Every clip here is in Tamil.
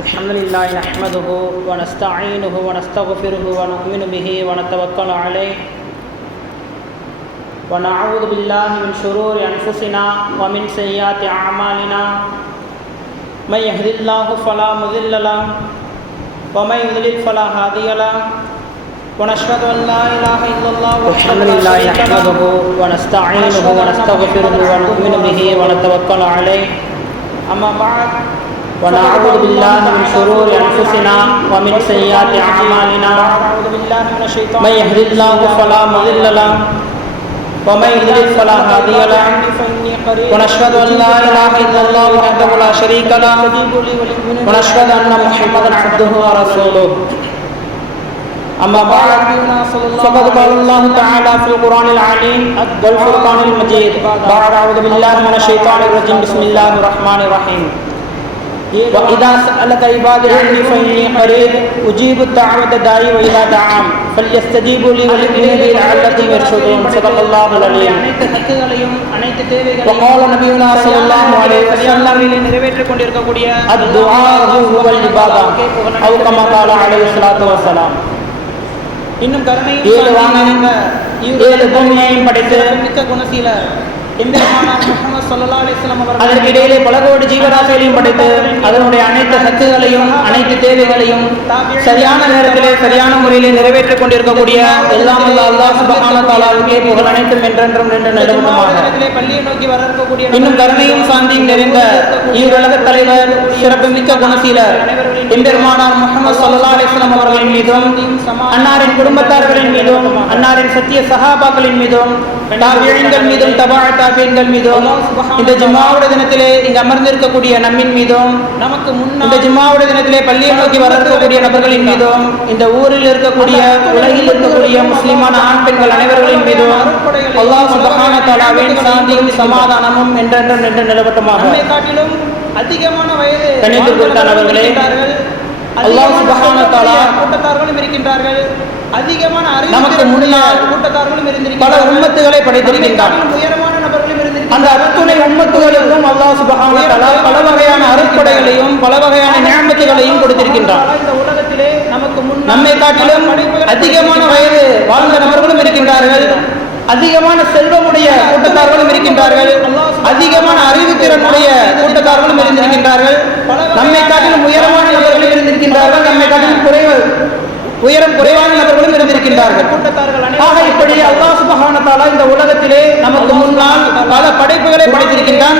الحمد لله نحمده ونستعينه ونستغفره ونؤمن به ونتوكل عليه ونعوذ بالله من شرور أنفسنا ومن سيئات أعمالنا من يهد الله فلا مضل له ومن يضلل فلا هادي له ونشهد أن لا إله إلا الله الحمد لله نحمده ونستعينه ونستغفره ونؤمن به ونتوكل عليه أما بعد ونعوذ بالله من شرور أنفسنا ومن سيئات أعمالنا من يهد الله فلا مضل له ومن يضلل فلا هادي له ونشهد أن لا إله إلا الله وحده لا شريك له ونشهد أن محمدا عبده ورسوله أما بعد فقد قال الله تعالى في القرآن العليم والفرقان المجيد بعد أعوذ بالله من الشيطان الرجيم بسم الله الرحمن الرحيم وإذا سألك عبادي عني فإني قريب أجيب الدعوة الداعي وإذا دعان فليستجيبوا لي وليؤمنوا بي لعلهم يرشدون صدق الله العليم وقال نبينا صلى الله عليه وسلم الدعاء هو العبادة أو كما قال عليه الصلاة والسلام இன்னும் கருணையும் ஏழு பூமியையும் படைத்து மிக்க குணசீலர் அதற்கிடையிலே பல கோடி ஜீவராசிகளையும் படைத்து அதனுடைய அனைத்து சத்துகளையும் அனைத்து தேவைகளையும் சரியான நேரத்திலே சரியான முறையிலே நிறைவேற்றிக் கொண்டிருக்கக்கூடிய எல்லாம் அல்லாஹ் சுப்ஹானஹு வ தஆலாவுக்கே புகழ் அனைத்தும் என்றென்றும் நிலைநிறுத்தமாக இன்னும் கருணையும் சாந்தியும் நிறைந்த ஈருலக தலைவர் சிறப்புமிக்க குணசீலர் எம்பெருமானார் முஹம்மது ஸல்லல்லாஹு அலைஹி வஸல்லம் அவர்களின் மீதும் அன்னாரின் குடும்பத்தார்களின் மீதும் அன்னாரின் சத்திய சஹாபாக்களின் மீதும் தாபிஈன்கள் மீதும் தாபிஈன்கள் மீதும் இந்த ஜும்ஆவுடைய தினத்திலே இங்கு அமர்ந்திருக்கக்கூடிய நம்மின் மீதும் நமக்கு முன்னால் இந்த ஜும்ஆவுடைய தினத்திலே பள்ளியை நோக்கி வரக்கூடிய நபர்களின் மீதும் இந்த ஊரில் இருக்கக்கூடிய உலகில் இருக்கக்கூடிய முஸ்லிமான ஆண் பெண்கள் அனைவர்களின் மீதும் அல்லாஹ் சுப்ஹானஹு வ தஆலாவின் சாந்தியும் சமாதானமும் என்றென்றும் நின்று நிலவட்டுமாக. நம்மை காட்டிலும் அதிகமான வயது கண்ணியத்திற்குரியவர்களே, அல்லாஹ் சுப்ஹானஹு வ தஆலா கூட்டத்தார்களும் இருக்கின்றார்கள், அதிகமான அறிவு நமக்கு முன்னால் கூட்டத்தார்களும் இருந்திருக்கிறார்கள், பல உம்மத்துகளை படைத்திருக்கின்றார், உயரமான நபர்களும் இருந்திருக்கிறார்கள். அந்த அத்துணை உம்மத்துகளுக்கும் அல்லாஹ் சுப்ஹானஹு வ தஆலா பல வகையான அருட்கொடைகளையும் பல வகையான நிஅமத்துகளையும் கொடுத்திருக்கின்றார். இந்த உலகத்திலே நமக்கு முன்னால் நம்மை காட்டிலும் அதிகமான வயது வாழ்ந்த நபர்களும் இருக்கின்றார்கள், அதிகமான செல்வமுடைய கூட்டத்தார்களும் இருக்கின்றார்கள், அதிகமான அறிவுத்திறனுடைய கூட்டத்தார்களும் இருந்திருக்கின்றார்கள், நம்மை காட்டிலும் உயரமான நபர்களும் இருந்திருக்கின்றார்கள், நம்மை காட்டிலும் உயரம் குறைவான நபர்களும் இருந்திருக்கின்றார்கள். ஆக இப்படி அல்லாஹ் சுப்ஹானஹு வ தஆலா இந்த உலகத்திலே நமக்கு முன்னால் பல படைப்புகளை படைத்திருக்கின்றான்,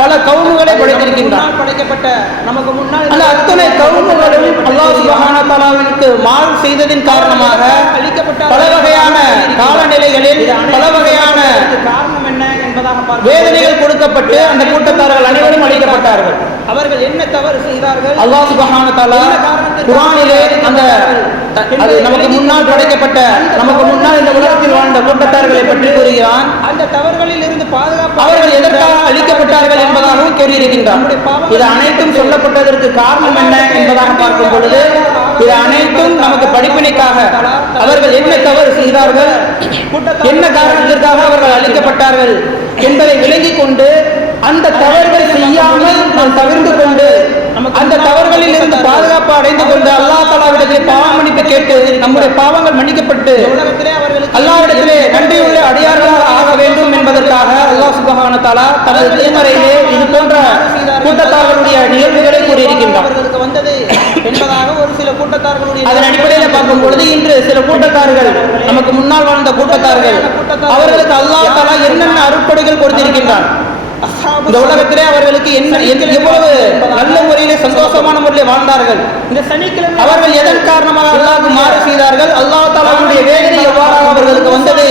பல கவுமுகளை படைத்திருக்கின்றான். படைக்கப்பட்ட நமக்கு முன்னால் அந்த அத்தனை கவுமுகளும் அல்லாஹ் சுப்ஹானஹு வ தஆலாவிற்கு மாறு செய்ததின் காரணமாக அளிக்கப்பட்ட பல வகையான காலநிலைகளில் பல வகையான காரணம் என்ன என்பதாக வேதனைகள் கொடுக்கப்பட்டு அந்த கூட்டத்தார்கள் அனைவரும் அளிக்கப்பட்டார்கள். அவர்கள் என்ன தவறு செய்தார்கள்? அல்லாஹ் சுப்ஹானஹு வ தஆலா குர்ஆனிலே அந்த நமக்கு முன்னால் படைக்கப்பட்ட நமக்கு முன்னால் இந்த உலகத்தில் வாழ்ந்த கூட்டத்தார்களை பற்றி கூறுகிறான். அந்த தவறுகளில் இருந்து பாதுகாப்பு அவர்கள் எதற்காக அளிக்கப்பட்டார்கள் என்பதாகவும் கூறியிருக்கின்றார். இது அனைத்தும் சொல்லப்பட்டதற்கு காரணம் என்ன என்பதாக பார்க்கும் பொழுது இது அனைத்தும் நமக்கு படிப்பினைக்காக அவர்கள் என்ன தவறு செய்தார்கள், என்ன காரணத்திற்காக அவர்கள் அளிக்கப்பட்டார்கள் என்பதை விளங்கிக் கொண்டு அந்த தவறுகள் செய்யாமல் நாம் தவிர்த்து கொண்டு அந்த தவறுகளில் இருந்து பாதுகாப்பு அடைந்து கொண்டு அல்லாஹ் தஆலாவிடத்திலே பாவ மன்னிப்பு கேட்டு நம்முடைய பாவங்கள் மன்னிக்கப்பட்டு அல்லாஹ்விடத்திலே நன்றியுள்ள அடியார்களாக ஆக வேண்டும் என்பதற்காக அல்லாஹ் சுப்ஹானஹு வ தஆலா தனது திருமறையிலே இது போன்ற கூட்டத்தார்களுடைய நிகழ்வுகளை கூறியிருக்கின்றார். என்பதாக ஒரு சில கூட்டத்தார்களுடைய அதன் அடிப்படையில் பார்க்கும் பொழுது இன்று சில கூட்டத்தார்கள் நமக்கு முன்னால் வாழ்ந்த கூட்டத்தார்கள் அவர்களுக்கு அல்லாஹ் தஆலா என்னென்ன அருட்கொடைகள் கொடுத்திருக்கின்றார், இந்த உலகத்திலே அவர்களுக்கு எவ்வளவு நல்ல முறையிலே சந்தோஷமான முறையிலே வாழ்ந்தார்கள், இந்த சனிக்கிழமை அவர்கள் எதன் காரணமாக அல்லாஹ்வுக்கு மாறு செய்தார்கள், அல்லாஹ் தஆலாவுடைய வேதனை எவ்வாறாக அவர்களுக்கு வந்தது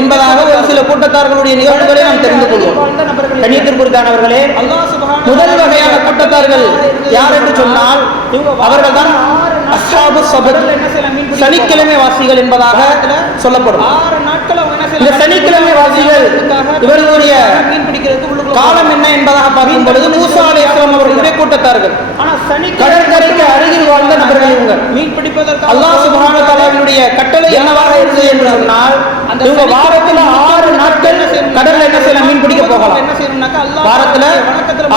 என்பதாக ஒரு சில கூட்டத்தார்களுடைய நிகழ்வுகளை நாம் தெரிந்து கொள்வோம். கண்ணியத்திற்குரியவர்களே, முதல் வகையான கூட்டத்தார்கள் யார் என்று சொன்னால் அவர்கள் தான் அஸ்ஹாபு ஸபத், சனிக்கிழமை வாசிகள் என்பதாக சொல்லப்படும். இந்த சனிக்கிழமை வாசிகள் இவர்களுடைய காலம் என்ன என்பதாக பார்க்கும் பொழுது மூசா அலைஹிஸ்ஸலாம் அவர்களுடைய கூட்டத்தார்கள் கடற்கரைக்கு அருகில் வாழ்ந்த நபர்கள் இவங்க மீன் பிடிப்பதற்கு அல்லாஹ் சுப்ஹானஹு வ தஆலாவினுடைய கட்டளை என்னவாக இருந்தது என்று சொன்னால் இவங்க வாரத்துல 6 நாட்கள் கடல்ல என்ன செய்யலாம், மீன் பிடிக்க போகலாம். என்ன செய்யணும்னாக்கா அல்லாஹ் வாரத்துல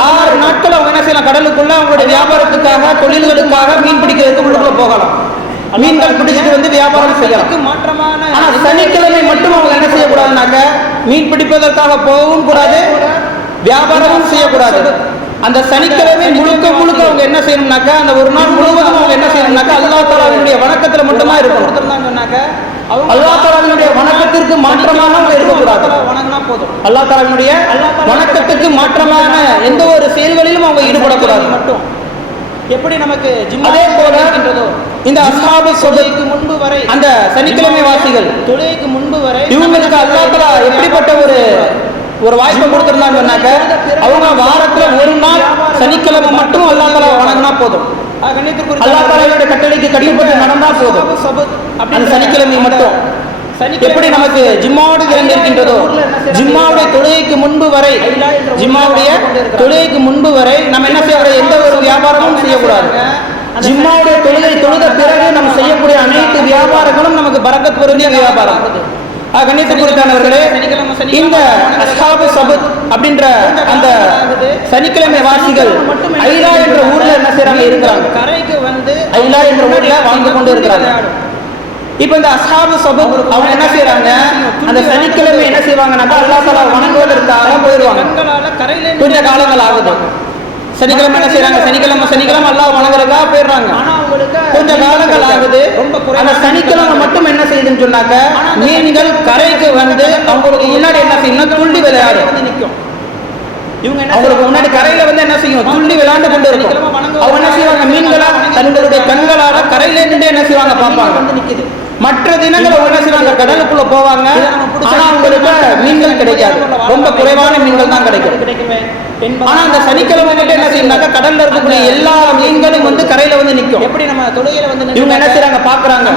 6 நாட்கள் அவங்க என்ன செய்யலாம், கடலுக்குள்ள அவங்களுடைய வியாபாரத்துக்காக தொழில்களுக்காக மீன் பிடிக்கிறதுக்கு உள்ளுக்குள்ள போகலாம். மீன்கள் பிடிச்சிட்டு வந்து வியாபாரம் செய்யலாம். மாற்றமான ஆனா சனிக்கிழமை மட்டும் அவங்க என்ன செய்யக்கூடாதுனாக்க மீன் பிடிப்பதற்காக போகவும் கூடாது, வியாபாரமும் செய்யக்கூடாது. அந்த சனிக்கிழமை முழுக்க முழுக்க அவங்க என்ன செய்யணும்னாக்கா அந்த ஒரு நாள் முழுவதும் அவங்க என்ன செய்யணும்னாக்கா அல்லாஹ் தஆலாவினுடைய வணக்கத்துல மட்டும்தான் இருக்கணும். சொன்னாக்க அல்லாஹ் தஆலாவினுடைய வணக்கத்திற்கு மாற்றமாக அவங்க இருக்கக்கூடாது. வணங்கினா போதும். அல்லாஹ் தஆலாவினுடைய வணக்கத்துக்கு மாற்றமான எந்த ஒரு செயல்களிலும் அவங்க ஈடுபடக்கூடாது மட்டும். எப்படி நமக்கு அதே போல இந்த அஸ்ஹாபு தொழுகைக்கு முன்பு வரை அந்த சனிக்கிழமை வாசிகள் தொழுகைக்கு முன்பு வரை இவங்களுக்கு அல்லாஹ் தஆலா எப்படிப்பட்ட ஒரு வாய்ப்பை கொடுத்திருந்தாங்கன்னாக்க அவங்க வாரத்துல ஒரு நாள் சனிக்கிழமை மட்டும் அல்லாஹ் தஆலா வணங்கினா போதும். அல்லாஹ் தஆலாவுடைய கட்டளைக்கு கட்டுப்பட்டு நடந்தா போதும். அந்த சனிக்கிழமை மட்டும் எப்படி நமக்கு ஜும்மாவுடைய தினம் இருக்கின்றதோ ஜும்மாவுடைய தொழுகைக்கு முன்பு வரை நம்ம என்ன செய்யக்கூடாது, எந்த ஒரு வியாபாரமும் செய்யக்கூடாது. ஜும்மாவுடைய தொழுத பிறகு நம்ம செய்யக்கூடிய அனைத்து வியாபாரங்களும் நமக்கு பரக்கத் பொருந்திய வியாபாரம். கண்ணியத்துக்குரித்தானவர்களே, இந்த அஸ்ஹாபு சபத் அப்படின்ற அந்த சனிக்கிழமை வாசிகள் ஐலா என்ற ஊர்ல என்ன செய்யறாங்க, இருக்கிறாங்க. கரைக்கு வந்து ஐலா என்ற ஊர்ல வாழ்ந்து கொண்டு இருக்கிறாங்க. இப்ப இந்த அஸ்ஹாபு சபத் அவங்க என்ன செய்யறாங்க, அந்த சனிக்கிழமை என்ன செய்வாங்கன்னா அல்லாஹ் தஆலா வணங்குவதற்காக போயிடுவாங்க. கொஞ்ச காலங்கள் ஆகுது. சனிக்கிழமை என்ன செய்யறாங்க, சனிக்கிழமை அல்லாஹ் வணங்குறதுக்காக போயிடுறாங்க. கொஞ்ச காலங்கள் ஆகுது. அந்த சனிக்கிழமை மட்டும் என்ன செய்யுதுன்னு சொன்னாக்க மீன்கள் கரைக்கு வந்து அவங்களுக்கு முன்னாடி என்ன செய்யணும், துள்ளி விளையாடு நிற்கும். அவங்களுக்கு முன்னாடி கரையில வந்து என்ன செய்யும், துள்ளி விளையாண்டு கொண்டு இருக்கும். அவங்க என்ன செய்வாங்க, மீன்களா தங்களுடைய கண்களால கரையில நின்று என்ன செய்வாங்க பார்ப்பாங்க. மற்ற தினங்கள் அவங்க என்ன செய்வாங்க, கடலுக்குள்ள போவாங்க. ஆனா அவங்களுக்கு மீன்கள் கிடைக்காது, ரொம்ப குறைவான மீன்கள் தான் கிடைக்கும். ஆனா அந்த சனிக்கிழமை மட்டும் என்ன செய்யணும்னாக்கா கடல்ல இருக்கக்கூடிய எல்லா மீன்களும் வந்து கரையில வந்து நிற்கும். எப்படி நம்ம தொழுகையில வந்து இவங்க என்ன செய்யறாங்க பாக்குறாங்க,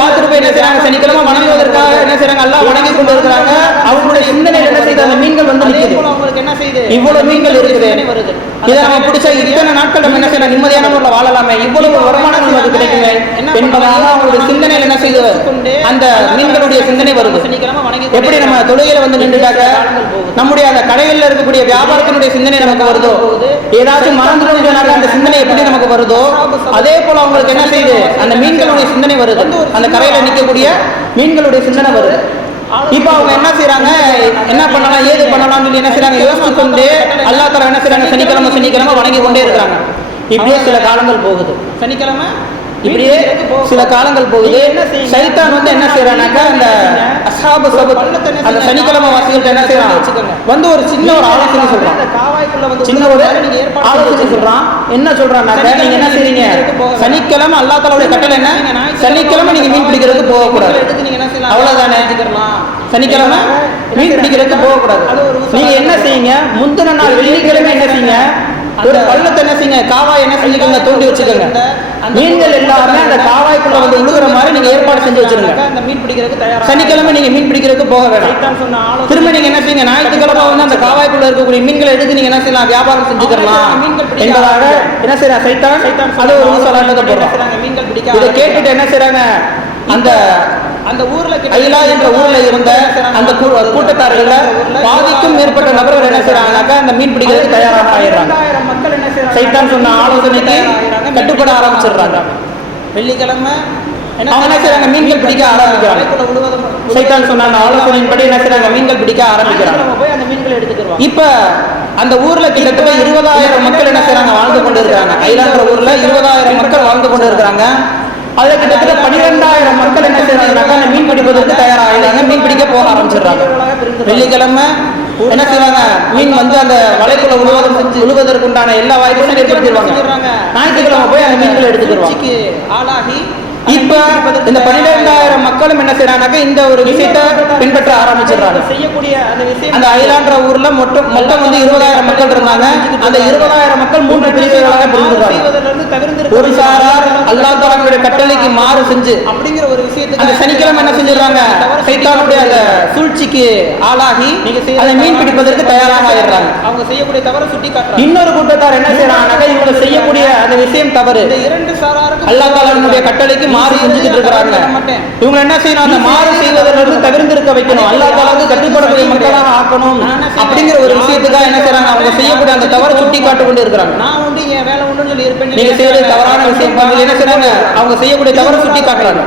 பார்த்துட்டு போய் என்ன செய்யறாங்க, சனிக்கிழமை வணங்குவதற்காக என்ன செய்யறாங்க, எல்லாம் வணங்கி கொண்டு இருக்கிறாங்க. அவங்களுடைய சிந்தனையில் என்ன செய்யுது, அந்த மீன்கள் வந்து நிற்குது. அவங்களுக்கு என்ன செய்யுது, இவ்வளவு மீன்கள் இருக்குது, இதை நம்ம பிடிச்ச இத்தனை நாட்கள் நம்ம என்ன செய்யலாம், நிம்மதியான முறையில் வாழலாமே, இவ்வளவு வருமானங்கள் நமக்கு கிடைக்குமே என்பதாக அவங்களுடைய சிந்தனையில் என்ன செய்யுது, அந்த மீன்களுடைய சிந்தனை வருது. எப்படி நம்ம தொழுகையில வந்து நின்றுட்டாக்க நம்முடைய அந்த கடைகளில் இருக்கக்கூடிய வியாபாரத்தினுடைய சிந்தனை நமக்கு வருதோ, ஏதாச்சும் மறந்துட்டு சொன்னாக்க அந்த சிந்தனை எப்படி நமக்கு வருதோ அதே போல அவங்களுக்கு என்ன செய்யுது, அந்த மீன்களுடைய சிந்தனை வருது. அந்த கரையில நிற்கக்கூடிய மீன்களுடைய சிந்தனை வருது. இப்ப அவங்க என்ன செய்யறாங்க, என்ன பண்ணலாம் ஏது பண்ணலாம்னு சொல்லி என்ன செய்யறாங்க, யோசிச்சு கொண்டு அல்லாஹ் தஆலா என்ன செய்யறாங்க, சனிக்கிழமை வணங்கி கொண்டே இருக்கிறாங்க. இப்படியே சில காலங்கள் போகுது. சனிக்கிழமை இப்படியே சில காலங்கள் போகுது. சைத்தான் வந்து என்ன செய்யறானாக்கா அந்த அஸ்ஹாபு சபத் அந்த சனிக்கிழமை வாசிகள்ட்ட என்ன செய்யறான், வந்து ஒரு சின்ன ஒரு ஆலோசனை சொல்றான். சின்ன ஒரு ஆலோசனை சொல்றான். என்ன சொல்றான்னாக்கா, நீங்க என்ன செய்றீங்க, சனிக்கிழமை அல்லாஹ் தஆலாவுடைய கட்டளை என்ன, சனிக்கிழமை நீங்க மீன் பிடிக்கிறதுக்கு போகக்கூடாது. அவ்வளவுதானே, சனிக்கிழமை மீன் பிடிக்கிறதுக்கு போகக்கூடாது. நீங்க என்ன செய்யுங்க, முந்தின நாள் வெள்ளிக்கிழமை என்ன செய்யுங்க, ஒரு பள்ளத்தை என்ன செய்யுங்க, காவாய் என்ன செஞ்சுக்கோங்க, தோண்டி வச்சுக்கோங்க. மீன்கள் எல்லாமே அந்த காவாய்க்குள்ள வந்து விழுகிற மாதிரி நீங்க ஏற்பாடு செஞ்சு வச்சிருங்க. சனிக்கிழமை நீங்க மீன் பிடிக்கிறதுக்கு போக வேண்டாம். திரும்ப நீங்க என்ன செய்யுங்க, ஞாயிற்றுக்கிழமை வந்து அந்த காவாய்க்குள்ள இருக்கக்கூடிய மீன்களை எடுத்து நீங்க என்ன செய்யலாம், வியாபாரம் செஞ்சுக்கலாம் என்பதாக என்ன செய்யறாங்க சைத்தான் அது ஒரு ஊசலாட்டத்தை போடுறாங்க. இதை கேட்டுட்டு என்ன செய்யறாங்க, அந்த ஊர்ல ஐலா என்ற ஊர்ல இருந்த அந்த கூட்டத்தார்கள் பாதிக்கும் மேற்பட்ட நபர்கள் என்ன செய்யறாங்கனாக்கா அந்த மீன் பிடிக்கிறதுக்கு தயாராக ஆயிடுறாங்க. சைத்தான் சொன்ன ஆலோசனைக்கு கட்டுப்பட ஆரம்பிச்சிடுறாங்க. வெள்ளிக்கிழமை அவங்க என்ன செய்யறாங்க, மீன்கள் பிடிக்க ஆரம்பிக்கிறாங்க. சைத்தான் சொன்ன ஆலோசனையின்படி என்ன செய்யறாங்க, மீன்கள் பிடிக்க ஆரம்பிக்கிறாங்க. இப்ப அந்த ஊர்ல கிட்டத்தட்ட 20,000 மக்கள் என்ன செய்யறாங்க, வாழ்ந்து கொண்டு இருக்கிறாங்க. ஐலான்ற ஊர்ல 20,000 மக்கள் வாழ்ந்து கொண்டு இருக்கிறாங்க. அதுல கிட்டத்தட்ட 12,000 மக்கள் என்ன செய்யறாங்கன்னாக்கா அந்த மீன் பிடிப்பதற்கு தயாராகிறாங்க, மீன் பிடிக்க போக ஆரம்பிச்சிடுறாங்க. வெள்ளிக்கிழமை என்ன செய்வாங்க, மீன் வந்து அந்த வலைக்குள்ள உழுவதற்கு உண்டான எல்லா வாய்ப்பும் ஏற்படுத்திடுவாங்க. ஞாயிற்றுக்கிழமை போய் அந்த மீன்களை எடுத்துக்கிடுவாங்க. ஆளாகி இப்ப இந்த 12,000 மக்களும் என்ன செய்யறாங்க, இந்த ஒரு விஷயத்தை பின்பற்ற ஆரம்பிச்சிடுறாங்க. செய்யக்கூடிய அந்த விஷயம் அந்த ஐலான்ற ஊர்ல மொத்தம் வந்து 20,000 மக்கள் இருந்தாங்க. அந்த 20,000 மக்கள் 3 பிரிவுகளாக பிரிந்துறாங்க. ஒரு சாரார் அல்லாஹ் தஆலாவுடைய கட்டளைக்கு மாறு செஞ்சு அப்படிங்கிற ஒரு விஷயத்துக்கு அந்த சனிக்கிழமை என்ன செஞ்சிடறாங்க, சைத்தானுடைய அந்த சூழ்ச்சிக்கு ஆளாகி அதை மீன் பிடிப்பதற்கு தயாராக ஆயிடுறாங்க. அவங்க செய்யக்கூடிய தவறை சுட்டி காட்டுறாங்க. இன்னொரு கூட்டத்தார் என்ன செய்யறாங்க, இவங்க இவங்க செய்யக்கூடிய அந்த விஷயம் தவறு. இந்த இரண்டு சாராருக்கும் அல்லாஹ் தஆலாவுடைய கட்டளைக்கு மாறு செஞ்சுக்கிட்டு இருக்கிறாங்க. இவங்க என்ன செய்யணும்? அந்த மாறு செய்வதிலிருந்து தவிர்த்திருக்க வைக்கணும். அல்லாஹ் தஆலாவுக்கு கட்டுப்படக்கூடிய மக்களாக ஆக்கணும் அப்படிங்கிற ஒரு விஷயத்துக்காக என்ன செய்றாங்க? அவங்க செய்யக்கூடிய அந்த தவறை சுட்டி காட்டு கொண்டு இருக்கிறாங்க. நான் உண்டு என் வேலை உண்டுன்னு சொல்லி இருப்பேன். நீங்க செய்யறது தவறான விஷயம். என்ன செய்றாங்க? அவங்க செய்யக்கூடிய தவறை சுட்டி காட்டுறாங்க.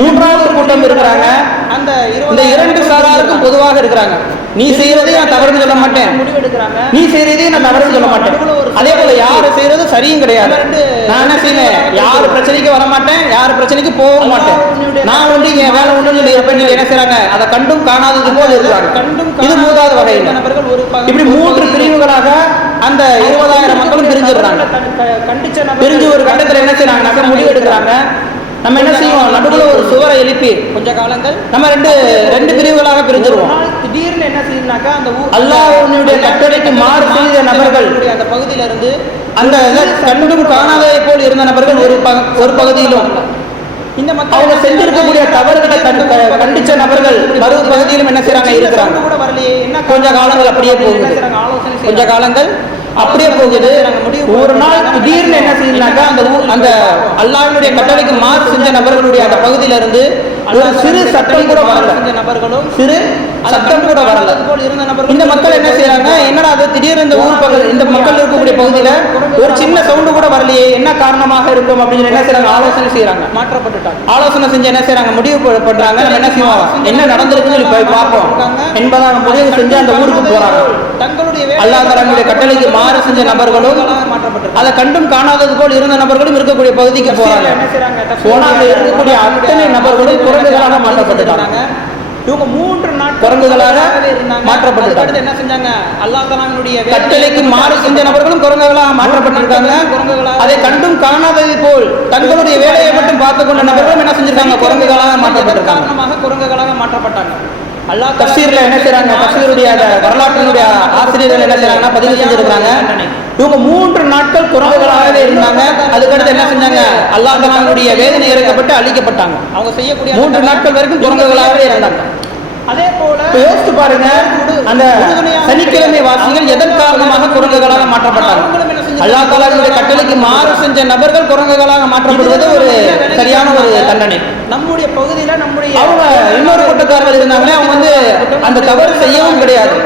மூன்றாவது ஒரு கூட்டம் இருக்கிறாங்க. அந்த இந்த இரண்டு சாராருக்கும் பொதுவாக இருக்கிறாங்க. நீ செய்யறதே நான் தவறுன்னு சொல்ல மாட்டேன், முடிவெடுக்கிறாங்க. நீ செய்யறதே நான் தவறுன்னு சொல்ல மாட்டேன். அதே போல யாரு செய்யறது சரியும் கிடையாது. நான் என்ன செய்வேன்? யாரு பிரச்சனைக்கு வர மாட்டேன், யாரு பிரச்சனைக்கு போக மாட்டேன். நான் உண்டு என் வேலை உண்டுன்னு சொல்லி இருப்பேன். நீங்க என்ன செய்றாங்க? அதை கண்டும் காணாதது போல இருக்கிறாங்க. இது மூன்றாவது வகை. இப்படி மூன்று பிரிவுகளாக அந்த 20,000 மக்களும் பிரிஞ்சிடுறாங்க. பிரிஞ்சு ஒரு கட்டத்தில் என்ன செய்யறாங்க? முடிவு எடுக்கிறாங்க. நம்ம என்ன செய்வோம்? நடுவுல ஒரு சுவரை எழுப்பி கொஞ்ச காலங்கள் நம்ம ரெண்டு பிரிவுகளாக பிரிஞ்சிருவோம். திடீர்னு என்ன செய்யறாங்க? அந்த அல்லாஹ்வுடைய கட்டளைக்கு மாறு செய்த நபர்கள் அந்த பகுதியில இருந்து அந்த கண்டும் காணாததை போல் இருந்த நபர்கள் ஒரு பகுதியிலும், இந்த மக்கள் அவங்க செஞ்சிருக்கக்கூடிய தவறுகளை கண்டிச்ச நபர்கள் மறு பகுதியிலும் என்ன செய்றாங்க? இருக்கிறாங்க. கூட வரலையே, என்ன கொஞ்ச காலங்கள் அப்படியே போகுது. கொஞ்ச காலங்கள் அப்படியே போகுது. ஒரு நாள் திடீர்னு என்ன செய்யறாங்க? அந்த அல்லாஹ்வுடைய கட்டளைக்கு மாறு செஞ்ச நபர்களுடைய அந்த பகுதியில இருந்து ஒரு சிறு சத்தம் கூட வரல. நபர்களும் சிறு சத்தம் கூட வரல. இந்த மக்கள் என்ன செய்யறாங்க? என்னடா அது திடீர்னு இந்த ஊர் பகுதி, இந்த மக்கள் இருக்கக்கூடிய பகுதியில ஒரு சின்ன சவுண்டு கூட வரலையே, என்ன காரணமாக இருக்கும் அப்படின்னு என்ன செய்யறாங்க? ஆலோசனை செய்யறாங்க. மாற்றப்பட்டுட்டாங்க. ஆலோசனை செஞ்சு என்ன செய்யறாங்க? முடிவு பண்றாங்க. நம்ம என்ன செய்வோம்? என்ன நடந்திருக்குன்னு சொல்லி போய் பார்ப்போம் என்பதாக முடிவு செஞ்சு அந்த ஊருக்கு போறாங்க. தங்களுடைய அல்லாஹ் தஆலாவுடைய கட்டளைக்கு மாறு செஞ்ச நபர்களும் அதை கண்டும் காணாதது போல் இருந்த நபர்களும் இருக்கக்கூடிய பகுதிக்கு போறாங்க. போனா அங்க இருக்கக்கூடிய அத்தனை நபர்களும் குரங்குகளாக மாற்றப்பட்டுட்டாங்க. இவங்க 3 நாட்கள் குரங்குகளாக மாற்றப்பட்டுட்டாங்க. என்ன செஞ்சாங்க? அல்லாஹ் தஆலாவுடைய கட்டளைக்கு மாறு செஞ்ச நபர்களும் குரங்குகளாக மாற்றப்பட்டிருக்காங்க. அதை கண்டும் காணாதது போல் தங்களுடைய வேலையை மட்டும் பார்த்து கொண்ட நபர்களும் என்ன செஞ்சிருக்காங்க? குரங்குகளாக மாற்றப்பட்டிருக்காங்க. குரங்குகளாக மாற்றப்பட்டாங்க. அல்லாஹ் தஃசீர்ல என்ன செய்றாங்க? தஃசீருடைய வரலாற்றினுடைய ஆசிரியர்கள் என்ன செய்றாங்கன்னா பதிவு செஞ்சிருக்காங்க. இவங்க 3 நாட்கள் குரங்குகளாகவே இருந்தாங்க. அதுக்கடுத்து என்ன செஞ்சாங்க? அல்லாஹ் தஆலாவுடைய வேதனை இறக்கப்பட்டு அழிக்கப்பட்டாங்க. அவங்க செய்யக்கூடிய 3 நாட்கள் வரைக்கும் குரங்குகளாகவே இருந்தாங்க. அதே போல யோசித்து பாருங்க, அந்த சனிக்கிழமை வாசிகள் எதன் காரணமாக குரங்குகளாக மாற்றப்பட்டாங்க? அல்லாஹ் தஆலாவுடைய கட்டளைக்கு மாறு செஞ்ச நபர்கள் குரங்குகளாக மாற்றப்படுவது ஒரு சரியான ஒரு தண்டனை. நம்முடைய பகுதியில அவங்க இன்னொரு கூட்டத்தார்கள் இருந்தாங்களே, அவங்க அந்த தவறு செய்யவும் கிடையாது.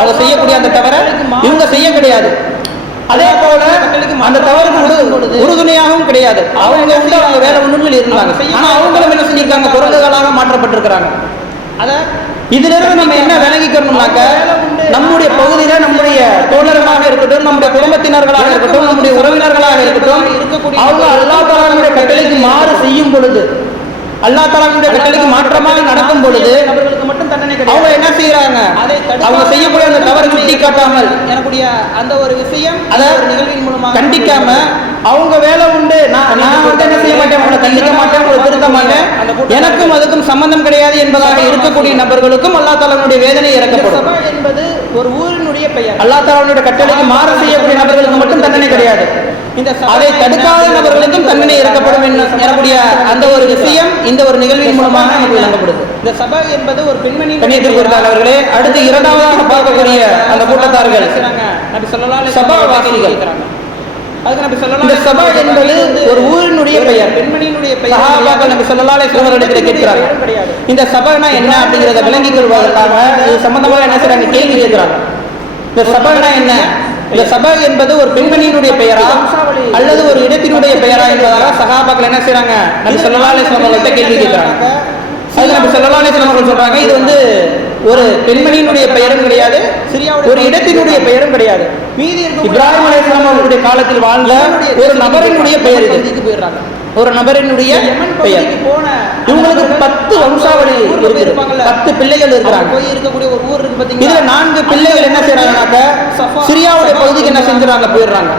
அவங்க செய்யக்கூடிய அந்த தவறை இவங்க செய்ய கிடையாது. அதே போல அந்த தவறுக்கு உறுதுணையாகவும் கிடையாது. அவங்க அவங்க வேலை ஒண்ணுன்னு இருந்தாங்க. ஆனா அவங்களும் என்ன செஞ்சிருக்காங்க? குரங்குகளாக மாற்றப்பட்டிருக்கிறாங்க. இதுல இருந்து நம்ம என்ன விளங்கிக்கணும்னாக்க, நம்முடைய பகுதியில நம்முடைய தோழர்களாக இருக்கட்டும், நம்முடைய குடும்பத்தினர்களாக இருக்கட்டும், நம்முடைய உறவினர்களாக இருக்கட்டும், அவங்க அல்லாஹ் தஆலாவுடைய கட்டளைக்கு மாறு செய்யும் பொழுது, அல்லாஹ் தஆலாவுடைய கட்டளைக்கு மாற்றமாக நடக்கும் பொழுது மட்டும் தண்டனை அவங்க என்ன செய்யறாங்க? அவங்க செய்யக்கூடிய அந்த தவறை சுட்டி காட்டாமல் எனக்குடைய அந்த ஒரு விஷயம் அதை நிகழ்வின் மூலமாக கண்டிக்காம அவங்க வேலை உண்டு, நான் என்ன செய்ய மாட்டேன், உங்களை கண்டிக்க மாட்டேன், உங்களை திருத்த மாட்டேன், எனக்கும் அதுக்கும் சம்பந்தம் கிடையாது என்பதாக இருக்கக்கூடிய நபர்களுக்கும் அல்லாஹ் தஆலாவுடைய வேதனை இறக்கப்படும். என்பது ஒரு ஊரினுடைய பெயர். அல்லாஹ் தஆலாவுடைய கட்டளைக்கு மாறு செய்யக்கூடிய நபர்களுக்கு மட்டும் தண்டனை கிடையாது. அதை தடுக்காத நபர்களுக்கும் தண்டனை இறக்கப்படும் எனக்கூடிய அந்த ஒரு விஷயம் இந்த ஒரு நிகழ்வின் மூலமாக நமக்கு விளங்கப்படுது. இந்த சபா என்பது ஒரு பெண்மணி. அவர்களே, அடுத்து இரண்டாவதாக பார்க்கக்கூடிய அந்த கூட்டத்தார்கள் நபி ஸல்லல்லாஹு அலைஹி சபா வாசிகள். அதுக்கு நபி ஸல்லல்லாஹு இந்த சபா என்பது ஒரு ஊரினுடைய பெயர், பெண்மணியினுடைய பெயர். சஹாபாக்கள் நபி ஸல்லல்லாஹு அலைஹி வஸல்லம் இடத்தில் கேட்கிறார்கள், இந்த சபானா என்ன அப்படிங்கறத விளங்கிக் கொள்வதற்காக இது சம்பந்தமாக என்ன செய்றாங்க? கேள்வி கேட்கிறாங்க. இந்த சபானா என்ன? இந்த சபா என்பது ஒரு பெண்மணியினுடைய பெயரா அல்லது ஒரு இடத்தினுடைய பெயரா என்பதாக சஹாபாக்கள் என்ன செய்றாங்க? நபி ஸல்லல்லாஹு அலைஹி வஸல்லம் அவர்கள்ட்ட கேள்வி கேட்கிறாங்க. அது நபி ஸல்லல்லாஹு அலைஹி வஸல்லம் அவர்கள் சொல்றாங்க, இது ஒரு பெண்மணியினுடைய பெயரும் கிடையாது, ஒரு இடத்தினுடைய பெயரும் கிடையாது. மீதி இப்ராஹிம் அலைஹிஸ்ஸலாம் அவர்களுடைய காலத்தில் வாழ்ந்த ஒரு நபரினுடைய பெயர். இது போயிடுறாங்க, ஒரு நபரினுடைய பெயர். இவங்களுக்கு 10 வம்சாவளி இருக்கு, 10 பிள்ளைகள் இருக்கிறாங்க. போய் இருக்கக்கூடிய ஒரு ஊர் இருக்கு பாத்தீங்களா? இதுல 4 பிள்ளைகள் என்ன செய்யறாங்கனாக்க சிரியாவுடைய பகுதிக்கு என்ன செஞ்சுறாங்க? போயிடுறாங்க.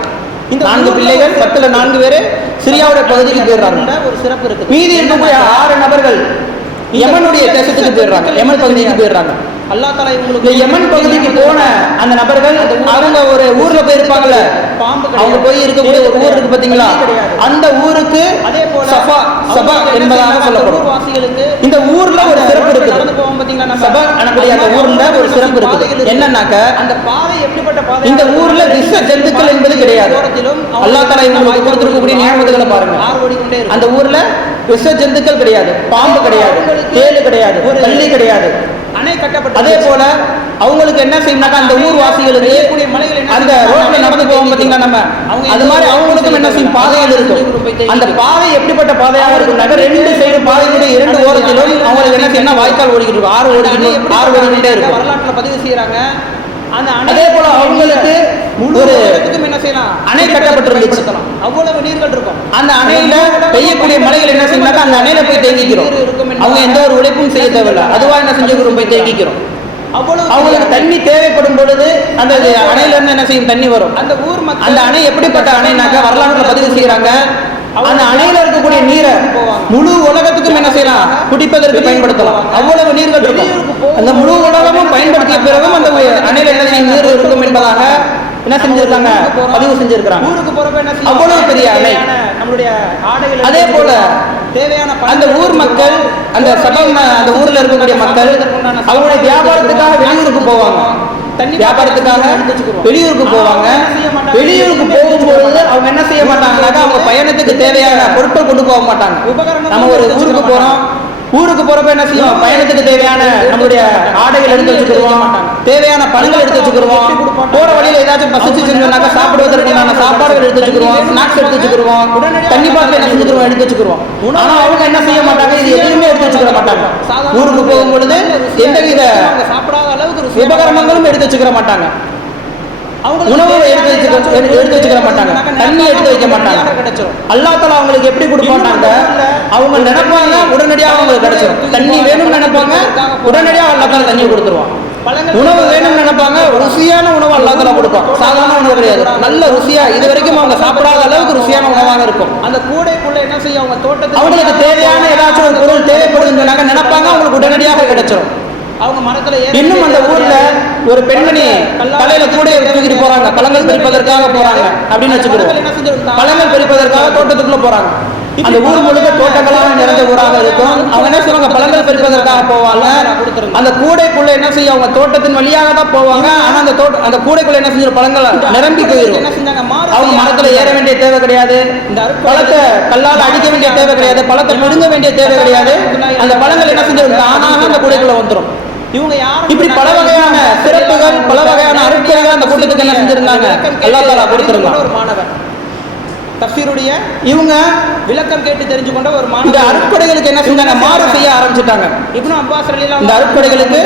இந்த 4 பிள்ளைகள் 10ல 4 பேரு சிரியாவுடைய பகுதிக்கு போயிடுறாங்க. ஒரு சிறப்பு இருக்கு. மீதி இருக்கக்கூடிய 6 நபர்கள் யமனுடைய தேசத்துக்கு போயிடுறாங்க, யமன் பகுதிக்கு போயிடுறாங்க. அல்லாஹ் தஆலா இந்த யமன் பகுதிக்கு போன அந்த நபர்கள் அவங்க ஒரு ஊர்ல போயிருப்பாங்கல்ல, அவங்க போய் இருக்கக்கூடிய ஒரு ஊர் இருக்கு பாத்தீங்களா? அந்த ஊருக்கு சபா என்பதாக சொல்லப்படும். இந்த ஊர்ல ஒரு சிறப்பு இருக்குது. பாத்தீங்கன்னா நம்ம சபா எனக்கூடிய அந்த ஊர்ல ஒரு சிறப்பு இருக்குது. என்னன்னாக்க அந்த பாதை எப்படிப்பட்ட பாதை? இந்த ஊர்ல விஷ ஜந்துக்கள் என்பது கிடையாது. அல்லாஹ் தஆலா இவங்களுக்கு கொடுத்திருக்கக்கூடிய நியமத்துகளை பாருங்க. ஆறு ஓடிக்கொண்டே இருக்கும். அந்த ஊர்ல விஷ ஜந்துக்கள் கிடையாது, பாம்பு கிடையாது, தேளு கிடையாது, பள்ளி கிடையாது. அணை கட்டப்பட்டு அதே போல அவங்களுக்கு என்ன செய்யணும்னாக்கா அந்த ஊர் வாசிகளுக்கு அந்த ரோட்ல நடந்து போவோம் பாத்தீங்களா நம்ம, அது மாதிரி அவங்களுக்கும் என்ன செய்யும், பாதைகள் இருக்கும். அந்த பாதை எப்படிப்பட்ட பாதையாக இருக்கும்னாக்க ரெண்டு சைடு பாதையுடைய இரண்டு ஓரத்திலும் அவங்களுக்கு என்ன செய்யணும், வாய்க்கால் ஓடிக்கிட்டு இருக்கும், ஆறு ஓடிக்கிட்டே இருக்கும். வரலாற்றுல பதிவு செய்யறாங்க. அந்த அதே போல அவங்களுக்கு ஒரு என்ன செய்யலாம், அணை கட்டப்பட்டிருந்துச்சு. அவ்வளவு நீர்கள் இருக்கும். அந்த அணையில பெய்யக்கூடிய மழைகள் என்ன செய்யணும், அந்த அணையில போய் தேங்கிக்கிறோம். அவங்க எந்த ஒரு உழைப்பும் செய்ய தேவையில்லை, அதுவா என்ன செஞ்சுக்கிறோம், போய் தேங்கிக்கிறோம். அவங்களுக்கு தண்ணி தேவைப்படும் பொழுது அந்த அணையில இருந்து என்ன செய்யும், தண்ணி வரும். அந்த ஊர் மக்கள் அந்த அணை எப்படிப்பட்ட அணைனாக்க வரலாற்றுல பதிவு செய்யறாங்க. அந்த அணையில இருக்கக்கூடிய நீரை முழு உலகத்துக்கும் என்ன செய்யலாம், குடிப்பதற்கு பயன்படுத்தலாம். அவ்வளவு நீர்கள் இருக்கும். அந்த முழு உலகமும் பயன்படுத்திய பிறகும் அந்த அணையில என்ன செய்யும், நீர் இருக்கும் என்பதாக என்ன செஞ்சிருக்காங்க, பதிவு செஞ்சிருக்காங்க. ஊருக்கு போறப்ப என்ன செய்யும், அவ்வளவு பெரிய அணை. நம்மளுடைய ஆடைகள் அதே போல தேவையான அந்த ஊர் மக்கள், அந்த சபம் அந்த ஊர்ல இருக்கக்கூடிய மக்கள் அவங்களுடைய வியாபாரத்துக்காக வெளியூருக்கு போவாங்க. வியாபாரத்துக்காக வெளியூருக்கு போவாங்க. வெளியூருக்கு போகும்போது அவங்க என்ன செய்ய மாட்டாங்கன்னாக்கா அவங்க பயணத்துக்கு தேவையான பொருட்கள் கொண்டு போக மாட்டாங்க. நம்ம ஒரு ஊருக்கு போறோம், ஊருக்கு போறப்ப என்ன செய்யும், பயணத்துக்கு தேவையான நம்மளுடைய ஆடைகள் எடுத்து வச்சுக்கிடுவோம், தேவையான பழங்கள் எடுத்து வச்சுக்கிடுவோம். போற வழியில ஏதாச்சும் பசிச்சுனாக்கா சாப்பிடுவதற்கான சாப்பாடுகள் எடுத்து வச்சுக்கிடுவோம், ஸ்நாக்ஸ் எடுத்து வச்சுக்கிடுவோம், தண்ணி பாட்டில் என்ன செஞ்சுக்கிறோம், எடுத்து வச்சுக்கிடுவோம். ஆனா அவங்க என்ன செய்ய மாட்டாங்க, இது எதுவுமே எடுத்து வச்சுக்கிற மாட்டாங்க. ஊருக்கு போகும் பொழுது எந்தவித சாப்பிடாத அளவுக்கு உபகரணங்களும் எடுத்து வச்சுக்கிற மாட்டாங்க. உணவு எடுத்து வச்சுக்கிற மாட்டாங்க, தண்ணி எடுத்து வைக்க மாட்டாங்க. அல்லாஹ் தஆலா அவங்களுக்கு எப்படி கொடுப்பாங்க, அவங்க நினைப்பாங்க உடனடியாக அவங்களுக்கு கிடைச்சிடும். தண்ணி வேணும்னு நினைப்பாங்க, உடனடியாக அல்லாஹ் தஆலா தண்ணியை கொடுத்துருவான். உணவு வேணும்னு நினைப்பாங்க, ருசியான உணவு அல்லாஹ் தஆலா கொடுப்பான். சாதாரண உணவு கிடையாது, நல்ல ருசியா, இது வரைக்கும் அவங்க சாப்பிடாத அளவுக்கு ருசியான உணவாக இருக்கும். அந்த கூடைக்குள்ள என்ன செய்யும், அவங்க தோட்டத்துக்கு அவங்களுக்கு தேவையான ஏதாச்சும் ஒரு பொருள் தேவைப்படுதுன்னு நினைப்பாங்க, அவங்களுக்கு உடனடியாக கிடைச்சிடும். அவங்க மரத்துல இன்னும் அந்த ஊர்ல ஒரு பெண்மணி தலையில கூட தூக்கிட்டு போறாங்க, பழங்கள் பறிப்பதற்காக போறாங்க அப்படின்னு வச்சுக்கிறோம். பழங்கள் பறிப்பதற்காக தோட்டத்துக்குள்ள போறாங்க. அந்த ஊர் முழுக்க தோட்டங்களாக நிறைந்த ஊராக இருக்கும். அவங்க என்ன செய்வாங்க, பழங்கள் பறிப்பதற்காக போவாங்க. அந்த கூடைக்குள்ள என்ன செய்யும், அவங்க தோட்டத்தின் வழியாக தான் போவாங்க. ஆனா அந்த கூடைக்குள்ள என்ன செஞ்சிடும், பழங்கள் நிரம்பி போயிடும். அவங்க மரத்துல ஏற வேண்டிய தேவை கிடையாது, பழத்தை கல்லால் அடிக்க வேண்டிய தேவை கிடையாது, பழத்தை பிடுங்க வேண்டிய தேவை கிடையாது. அந்த பழங்கள் என்ன செஞ்சிடும், தானாக அந்த கூடைக்குள்ள வந்துடும். இவங்க யாரும் இப்படி பல வகையான சிறப்புகள், பல வகையான அருட்கொடைகள் அந்த கூட்டத்துக்கு என்ன செஞ்சிருந்தாங்க, அல்லாஹ் தஆலா கொடுத்திருந்தாங்க. ஒரு மாணவர் தஃப்சீருடைய இவங்க விளக்கம் கேட்டு தெரிஞ்சு கொண்ட ஒரு இந்த மாணவர் அருட்கொடைகளுக்கு என்ன செஞ்சாங்க, மாறு செய்ய ஆரம்பிச்சிட்டாங்க. இப்னு அப்பாஸ் ரலியல்லாஹு இந்த அருட்கொடைகளுக்கு